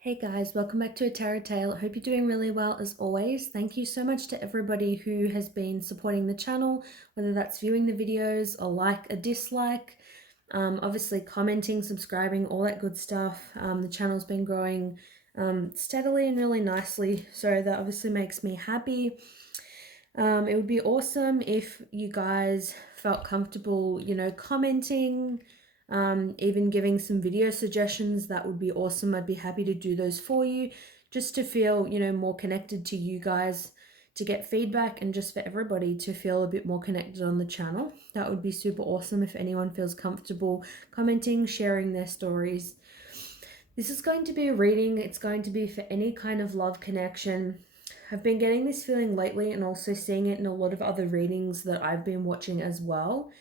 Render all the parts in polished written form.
Hey guys, welcome back to A Tarot Tale. I hope you're doing really well as always. Thank you so much to everybody who has been supporting the channel, whether that's viewing the videos, a like, a dislike, obviously commenting, subscribing, all that good stuff. The channel's been growing steadily and really nicely, so that obviously makes me happy. It would be awesome if you guys felt comfortable, commenting, even giving some video suggestions. That would be awesome. I'd be happy to do those for you just to feel, more connected to you guys, to get feedback, and just for everybody to feel a bit more connected on the channel. That would be super awesome if anyone feels comfortable commenting, sharing their stories. This is going to be a reading. It's going to be for any kind of love connection. I've been getting this feeling lately and also seeing it in a lot of other readings that I've been watching as well.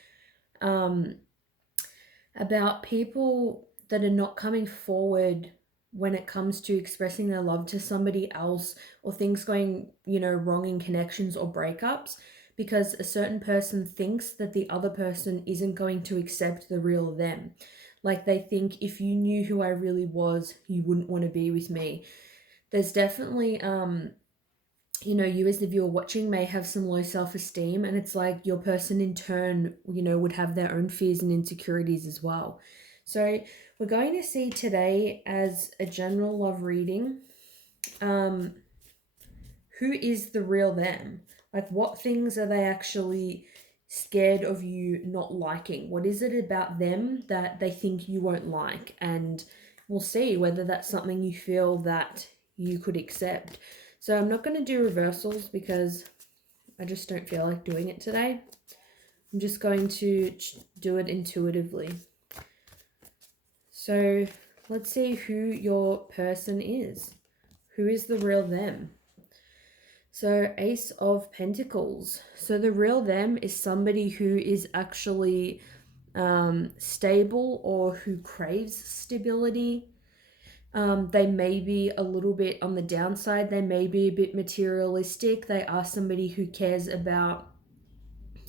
About people that are not coming forward when it comes to expressing their love to somebody else, or things going, wrong in connections or breakups, because a certain person thinks that the other person isn't going to accept the real them. Like they think, if you knew who I really was, you wouldn't want to be with me. There's definitely you as the viewer watching may have some low self-esteem, and it's like your person in turn, would have their own fears and insecurities as well. So we're going to see today, as a general love reading, who is the real them? Like, what things are they actually scared of you not liking? What is it about them that they think you won't like? And we'll see whether that's something you feel that you could accept. So I'm not going to do reversals because I just don't feel like doing it today. I'm just going to do it intuitively. So let's see who your person is. Who is the real them? So Ace of Pentacles. So the real them is somebody who is actually stable, or who craves stability. They may be a little bit on the downside. They may be a bit materialistic. They are somebody who cares about,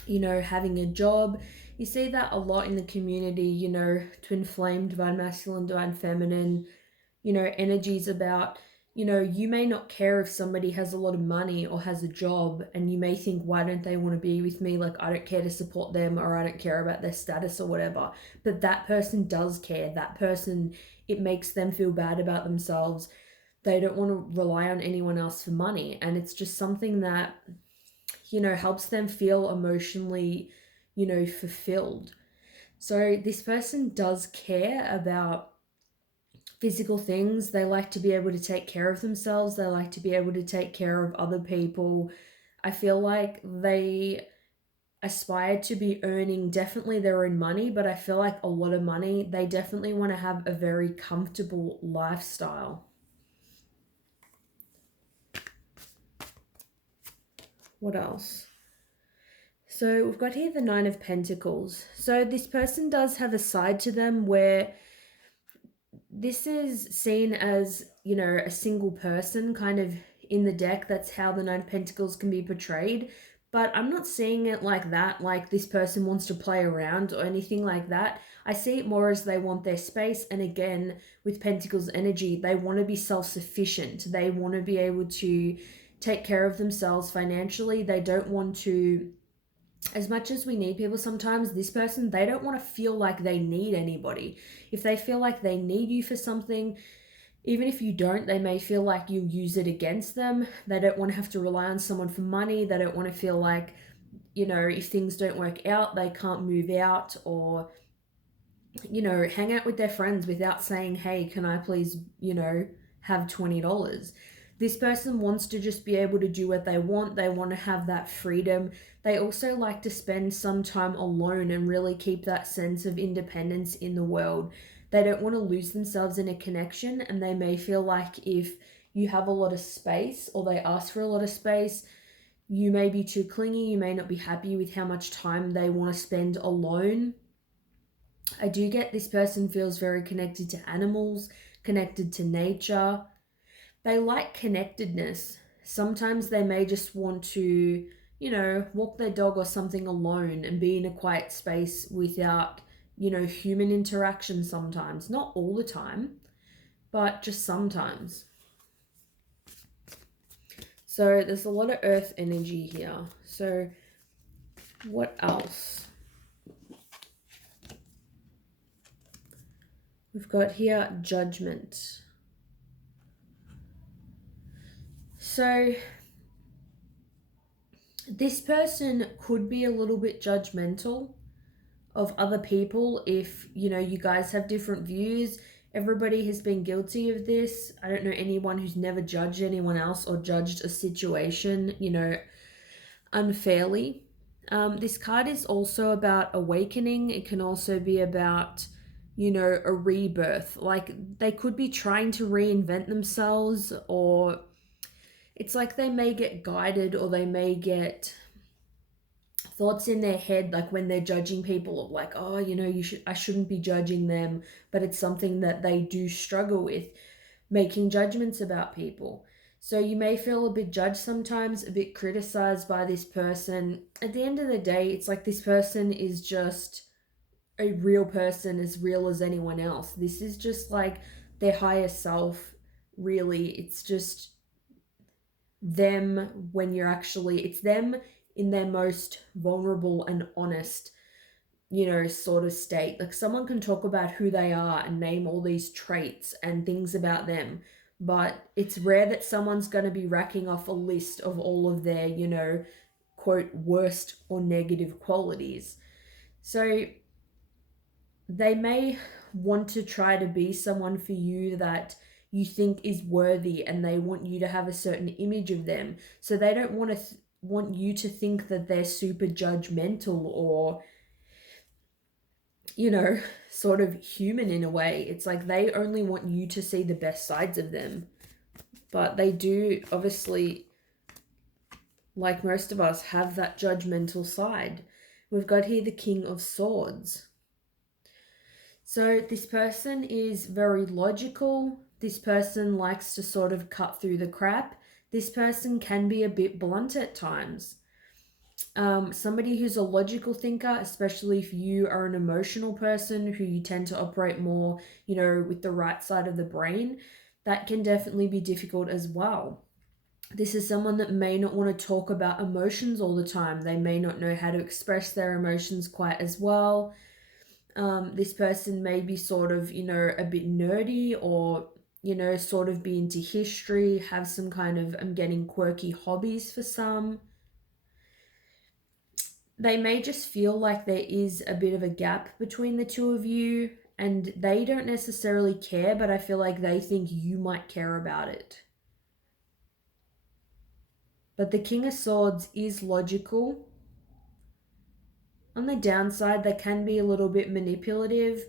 having a job. You see that a lot in the community, twin flame, divine masculine, divine feminine, energies about, you may not care if somebody has a lot of money or has a job, and you may think, why don't they want to be with me? Like, I don't care to support them, or I don't care about their status or whatever. But that person does care. That person, it makes them feel bad about themselves. They don't want to rely on anyone else for money. And it's just something that, helps them feel emotionally, fulfilled. So this person does care about physical things. They like to be able to take care of themselves. They like to be able to take care of other people. I feel like they aspire to be earning definitely their own money, but I feel like a lot of money. They definitely want to have a very comfortable lifestyle. What else? So we've got here the Nine of Pentacles. So this person does have a side to them where this is seen as, a single person kind of in the deck. That's how the Nine of Pentacles can be portrayed. But I'm not seeing it like that, like this person wants to play around or anything like that. I see it more as they want their space. And again, with Pentacles energy, they want to be self-sufficient. They want to be able to take care of themselves financially. They don't want to, as much as we need people sometimes, this person, they don't want to feel like they need anybody. If they feel like they need you for something, even if you don't, they may feel like you use it against them. They don't want to have to rely on someone for money. They don't want to feel like, if things don't work out, they can't move out, or, hang out with their friends without saying, hey, can I please, have $20? This person wants to just be able to do what they want. They want to have that freedom. They also like to spend some time alone and really keep that sense of independence in the world. They don't want to lose themselves in a connection, and they may feel like if you have a lot of space, or they ask for a lot of space, you may be too clingy. You may not be happy with how much time they want to spend alone. I do get this person feels very connected to animals, connected to nature. They like connectedness. Sometimes they may just want to, walk their dog or something alone and be in a quiet space without, human interaction sometimes. Not all the time, but just sometimes. So there's a lot of earth energy here. So what else? We've got here judgment. So this person could be a little bit judgmental of other people if, you guys have different views. Everybody has been guilty of this. I don't know anyone who's never judged anyone else or judged a situation, unfairly. This card is also about awakening. It can also be about, a rebirth. Like they could be trying to reinvent themselves, or it's like they may get guided, or they may get thoughts in their head, like when they're judging people, of like, oh, I shouldn't be judging them, but it's something that they do struggle with, making judgments about people. So you may feel a bit judged sometimes, a bit criticized by this person. At the end of the day, it's like this person is just a real person, as real as anyone else. This is just like their higher self, really. It's just them when it's them in their most vulnerable and honest, sort of state. Like someone can talk about who they are and name all these traits and things about them, but it's rare that someone's going to be racking off a list of all of their, quote, worst or negative qualities. So they may want to try to be someone for you that you think is worthy, and they want you to have a certain image of them. So they don't want you to think that they're super judgmental or, sort of human in a way. It's like they only want you to see the best sides of them. But they do, obviously, like most of us, have that judgmental side. We've got here the King of Swords. So this person is very logical. This person likes to sort of cut through the crap. This person can be a bit blunt at times. Somebody who's a logical thinker, especially if you are an emotional person who you tend to operate more, with the right side of the brain, that can definitely be difficult as well. This is someone that may not want to talk about emotions all the time. They may not know how to express their emotions quite as well. This person may be sort of, a bit nerdy, or, sort of be into history, have some kind of, I'm getting quirky hobbies for some. They may just feel like there is a bit of a gap between the two of you, and they don't necessarily care, but I feel like they think you might care about it. But the King of Swords is logical. On the downside, they can be a little bit manipulative.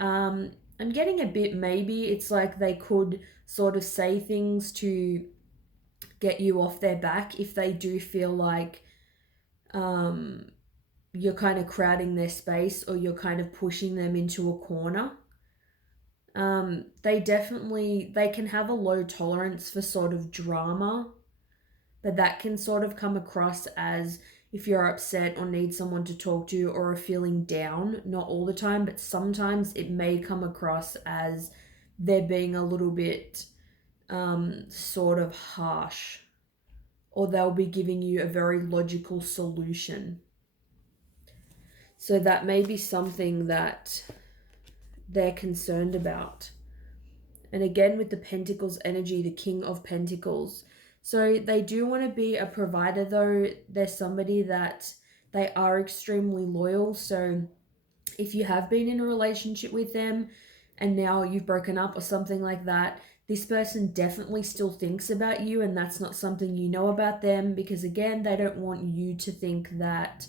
I'm getting a bit, maybe it's like they could sort of say things to get you off their back if they do feel like you're kind of crowding their space, or you're kind of pushing them into a corner. They can have a low tolerance for sort of drama, but that can sort of come across as if you're upset or need someone to talk to or are feeling down. Not all the time, but sometimes it may come across as they're being a little bit sort of harsh, or they'll be giving you a very logical solution. So that may be something that they're concerned about. And again, with the Pentacles energy, the King of Pentacles. So they do want to be a provider, though. They're somebody that they are extremely loyal. So if you have been in a relationship with them and now you've broken up or something like that, this person definitely still thinks about you, and that's not something you know about them, because again, they don't want you to think that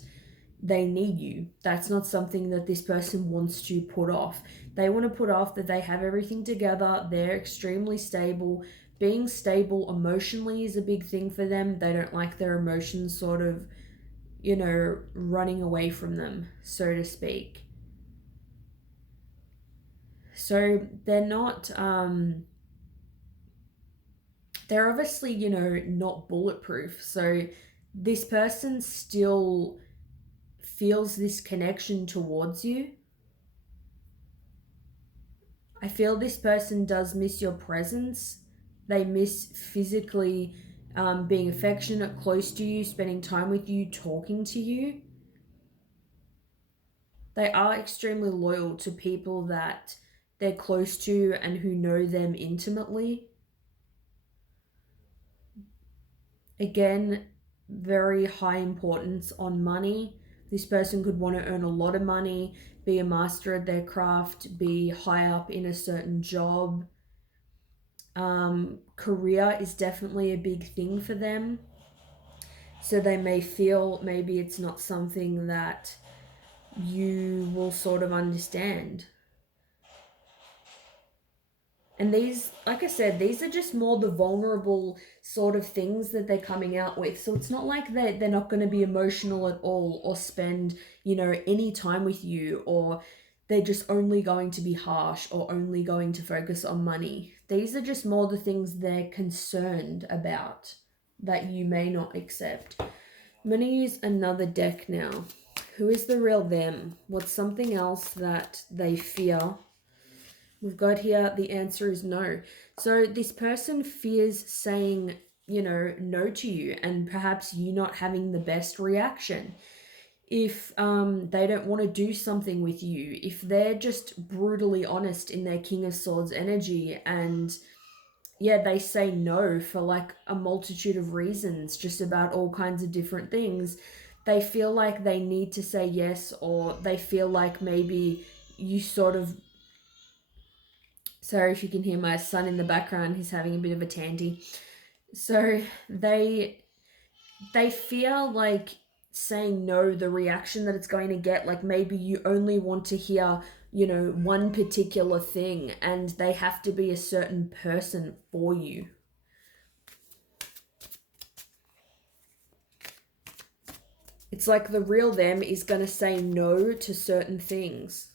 they need you. That's not something that this person wants to put off. They want to put off that they have everything together, they're extremely stable. Being stable emotionally is a big thing for them. They don't like their emotions sort of, running away from them, so to speak. So they're not, they're obviously, not bulletproof. So this person still feels this connection towards you. I feel this person does miss your presence. They miss physically being affectionate, close to you, spending time with you, talking to you. They are extremely loyal to people that they're close to and who know them intimately. Again, very high importance on money. This person could want to earn a lot of money, be a master at their craft, be high up in a certain job. Career is definitely a big thing for them. So they may feel maybe it's not something that you will sort of understand. And these, like I said, these are just more the vulnerable sort of things that they're coming out with. So it's not like they're not going to be emotional at all or spend, any time with you, or they're just only going to be harsh or only going to focus on money. These are just more the things they're concerned about that you may not accept. I'm going to use another deck now. Who is the real them? What's something else that they fear? We've got here, the answer is no. So this person fears saying, no to you, and perhaps you not having the best reaction. If they don't want to do something with you, if they're just brutally honest in their King of Swords energy, and yeah, they say no for like a multitude of reasons, just about all kinds of different things. They feel like they need to say yes, or they feel like maybe you sort of, sorry if you can hear my son in the background, he's having a bit of a tanty. So they fear like saying no, the reaction that it's going to get, like maybe you only want to hear, one particular thing, and they have to be a certain person for you. It's like the real them is going to say no to certain things.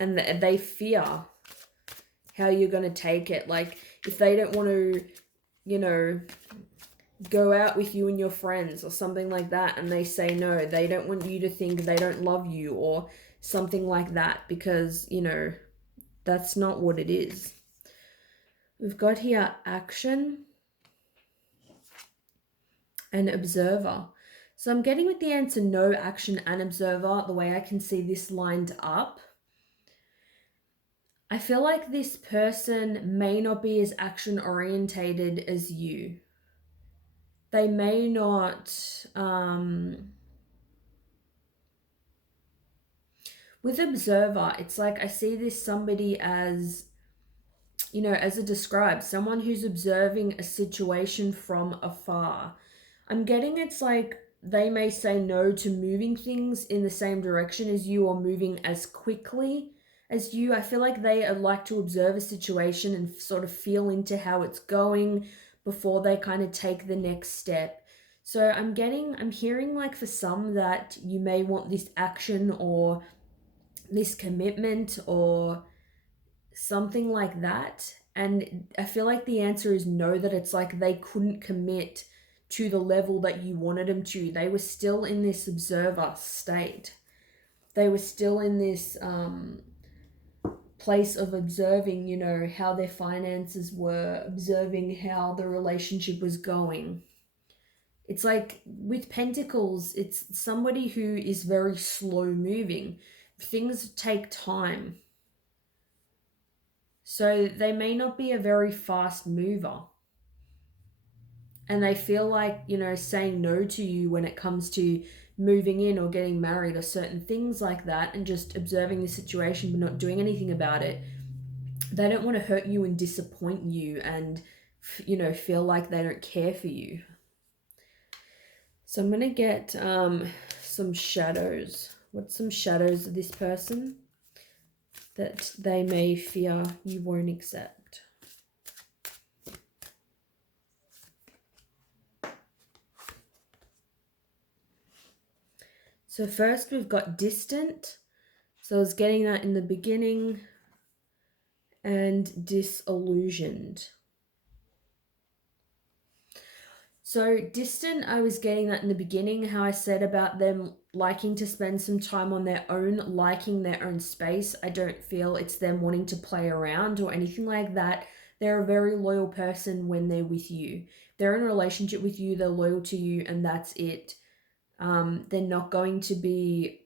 And they fear how you're going to take it. Like, if they don't want to, go out with you and your friends or something like that, and they say no, they don't want you to think they don't love you or something like that, because, that's not what it is. We've got here action and observer. So I'm getting with the answer no, action and observer, the way I can see this lined up. I feel like this person may not be as action orientated as you. They may not, with observer, it's like I see this somebody as, as it describes, someone who's observing a situation from afar. I'm getting it's like they may say no to moving things in the same direction as you, or moving as quickly as you. I feel like they like to observe a situation and sort of feel into how it's going before they kind of take the next step. So I'm hearing like for some that you may want this action or this commitment or something like that. And I feel like the answer is no, that it's like they couldn't commit to the level that you wanted them to. They were still in this observer state. They were still in this place of observing, how their finances were, observing how the relationship was going. It's like with Pentacles, it's somebody who is very slow moving. Things take time. So they may not be a very fast mover. And they feel like, saying no to you when it comes to moving in or getting married or certain things like that, and just observing the situation but not doing anything about it. They don't want to hurt you and disappoint you and, feel like they don't care for you. So I'm going to get some shadows. What's some shadows of this person that they may fear you won't accept? So first we've got distant. So I was getting that in the beginning. And disillusioned. So distant, I was getting that in the beginning, how I said about them liking to spend some time on their own, liking their own space. I don't feel it's them wanting to play around or anything like that. They're a very loyal person when they're with you. They're in a relationship with you, they're loyal to you, and that's it. They're not going to be,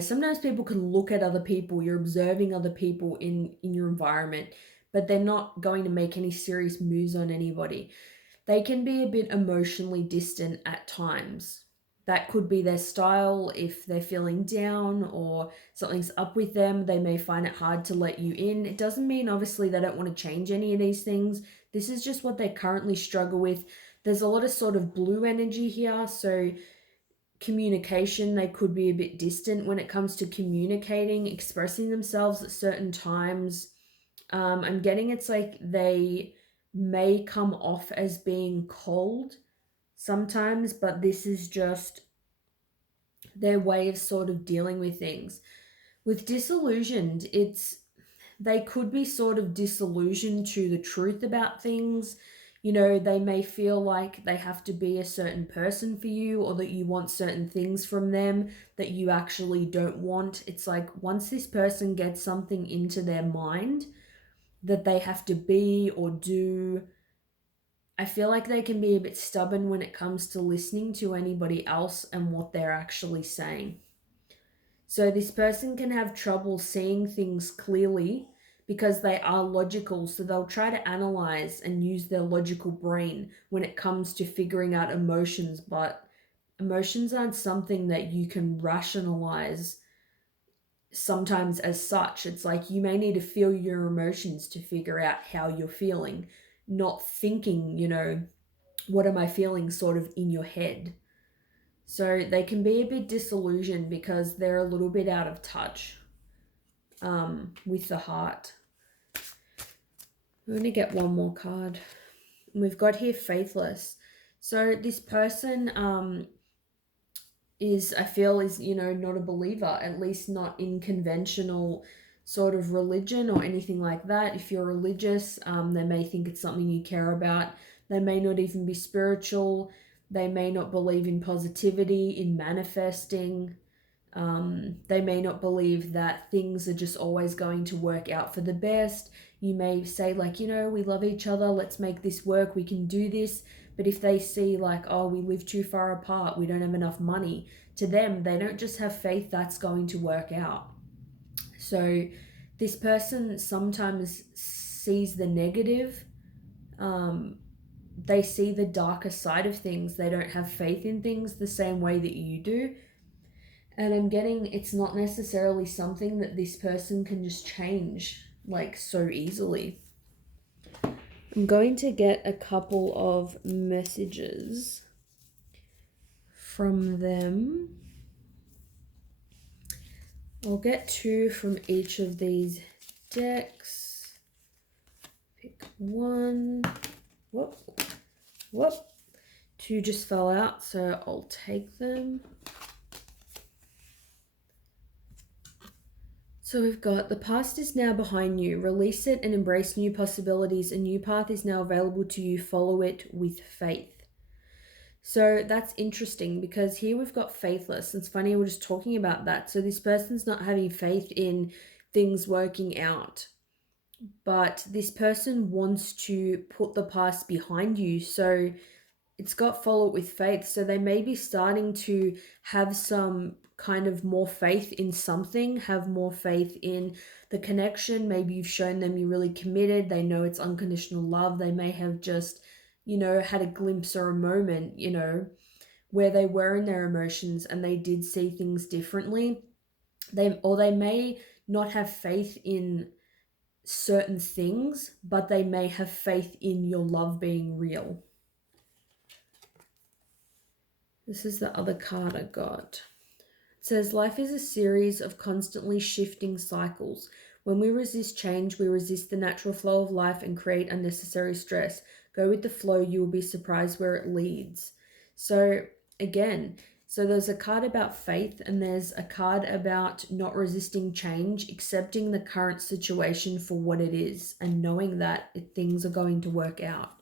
sometimes people can look at other people, you're observing other people in your environment, but they're not going to make any serious moves on anybody. They can be a bit emotionally distant at times. That could be their style. If they're feeling down or something's up with them, they may find it hard to let you in. It doesn't mean, obviously, they don't want to change any of these things. This is just what they currently struggle with. There's a lot of sort of blue energy here, so communication, they could be a bit distant when it comes to communicating, expressing themselves at certain times. I'm getting it's like they may come off as being cold sometimes, but this is just their way of sort of dealing with things. With disillusioned, they could be sort of disillusioned to the truth about things. They may feel like they have to be a certain person for you, or that you want certain things from them that you actually don't want. It's like once this person gets something into their mind that they have to be or do, I feel like they can be a bit stubborn when it comes to listening to anybody else and what they're actually saying. So this person can have trouble seeing things clearly because they are logical. So they'll try to analyze and use their logical brain when it comes to figuring out emotions, but emotions aren't something that you can rationalize sometimes as such. It's like you may need to feel your emotions to figure out how you're feeling, not thinking, what am I feeling sort of in your head. So they can be a bit disillusioned because they're a little bit out of touch with the heart. We're going to get one more card. We've got here Faithless. So this person I feel is, not a believer, at least not in conventional sort of religion or anything like that. If you're religious, they may think it's something you care about. They may not even be spiritual. They may not believe in positivity, in manifesting. They may not believe that things are just always going to work out for the best. You may say like, we love each other, let's make this work, we can do this. But if they see like, oh, we live too far apart, we don't have enough money, to them, they don't just have faith that's going to work out. So this person sometimes sees the negative. They see the darker side of things. They don't have faith in things the same way that you do. And I'm getting it's not necessarily something that this person can just change like so easily. I'm going to get a couple of messages from them. I'll get 2 from each of these decks. Pick one. Whoop. 2 just fell out, so I'll take them. So we've got the past is now behind you. Release it and embrace new possibilities. A new path is now available to you. Follow it with faith. So that's interesting because here we've got faithless. It's funny, we're just talking about that. So this person's not having faith in things working out. But this person wants to put the past behind you. So it's got follow it with faith. So they may be starting to have some kind of more faith in something, have more faith in the connection. Maybe you've shown them you're really committed. They know it's unconditional love. They may have just, had a glimpse or a moment, where they were in their emotions and they did see things differently. They may not have faith in certain things, but they may have faith in your love being real. This is the other card I got. It says, life is a series of constantly shifting cycles. When we resist change, we resist the natural flow of life and create unnecessary stress. Go with the flow, you will be surprised where it leads. So again, there's a card about faith and there's a card about not resisting change, accepting the current situation for what it is and knowing that things are going to work out.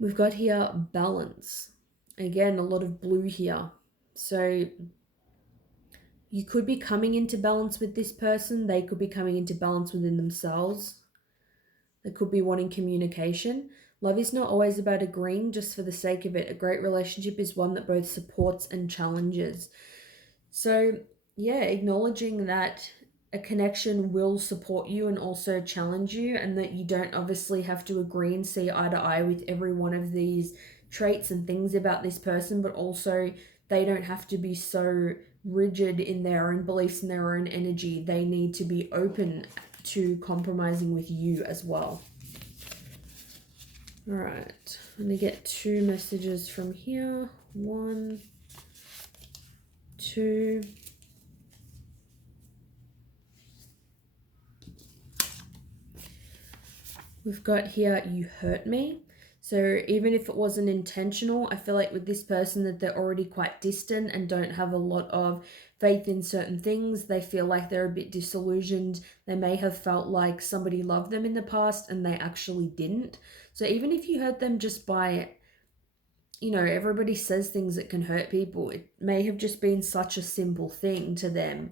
We've got here balance. Again, a lot of blue here. So you could be coming into balance with this person. They could be coming into balance within themselves. They could be wanting communication. Love is not always about agreeing just for the sake of it. A great relationship is one that both supports and challenges. So, yeah, acknowledging that a connection will support you and also challenge you, and that you don't obviously have to agree and see eye to eye with every one of these traits and things about this person, but also they don't have to be so rigid in their own beliefs and their own energy. They need to be open to compromising with you as well. All right, I'm going to get 2 messages from here. 1, 2. We've got here, you hurt me. So even if it wasn't intentional, I feel like with this person that they're already quite distant and don't have a lot of faith in certain things. They feel like they're a bit disillusioned. They may have felt like somebody loved them in the past and they actually didn't. So even if you hurt them just by, everybody says things that can hurt people. It may have just been such a simple thing to them.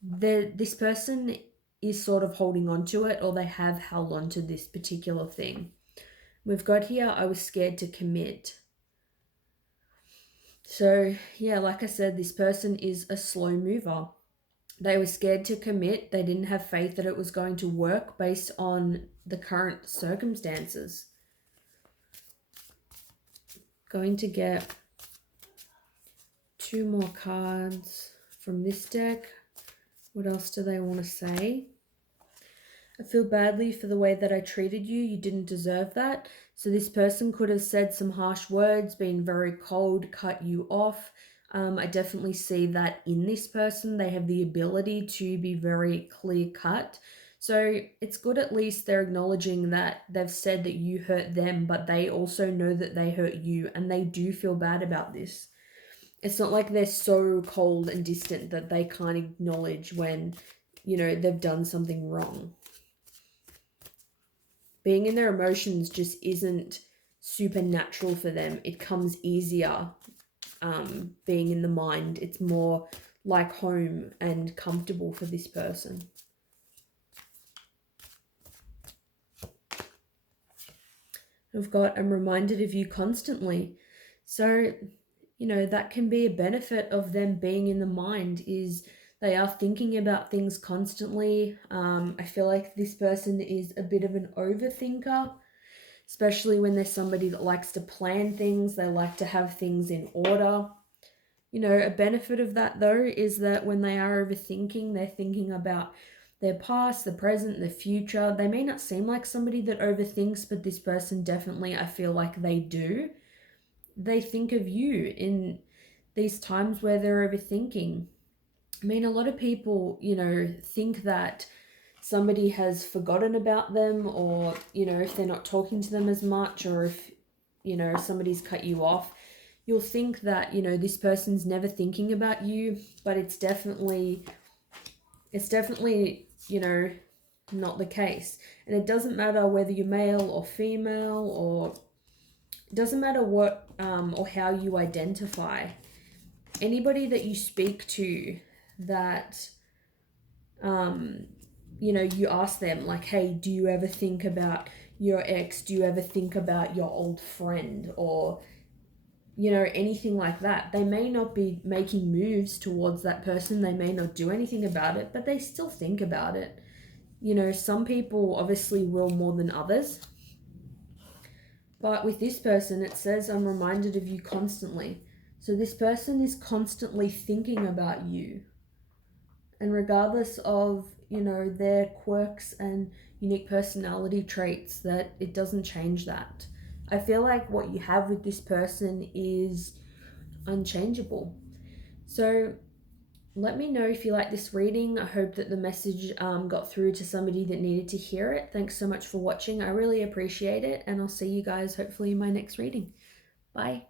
This person is sort of holding on to it, or they have held on to this particular thing. We've got here, I was scared to commit. So yeah, like I said, this person is a slow mover. They were scared to commit. They didn't have faith that it was going to work based on the current circumstances. Going to get 2 more cards from this deck. What else do they want to say? I feel badly for the way that I treated you. You didn't deserve that. So this person could have said some harsh words, been very cold, cut you off. I definitely see that in this person. They have the ability to be very clear cut. So it's good at least they're acknowledging that they've said that you hurt them, but they also know that they hurt you, and they do feel bad about this. It's not like they're so cold and distant that they can't acknowledge when, they've done something wrong. Being in their emotions just isn't supernatural for them. It comes easier being in the mind. It's more like home and comfortable for this person. I've got, I'm reminded of you constantly. So, that can be a benefit of them being in the mind, is they are thinking about things constantly. I feel like this person is a bit of an overthinker, especially when there's somebody that likes to plan things. They like to have things in order. A benefit of that, though, is that when they are overthinking, they're thinking about their past, the present, the future. They may not seem like somebody that overthinks, but this person definitely, I feel like they do. They think of you in these times where they're overthinking. I mean, a lot of people, think that somebody has forgotten about them, or, if they're not talking to them as much, or if, somebody's cut you off, you'll think that, this person's never thinking about you, but it's definitely, not the case. And it doesn't matter whether you're male or female, or it doesn't matter what or how you identify. Anybody that you speak to that, you ask them, like, hey, do you ever think about your ex? Do you ever think about your old friend? Or, anything like that. They may not be making moves towards that person. They may not do anything about it, but they still think about it. Some people obviously will more than others. But with this person, it says, I'm reminded of you constantly. So this person is constantly thinking about you. And regardless of, their quirks and unique personality traits, that it doesn't change that. I feel like what you have with this person is unchangeable. So let me know if you like this reading. I hope that the message got through to somebody that needed to hear it. Thanks so much for watching. I really appreciate it. And I'll see you guys hopefully in my next reading. Bye.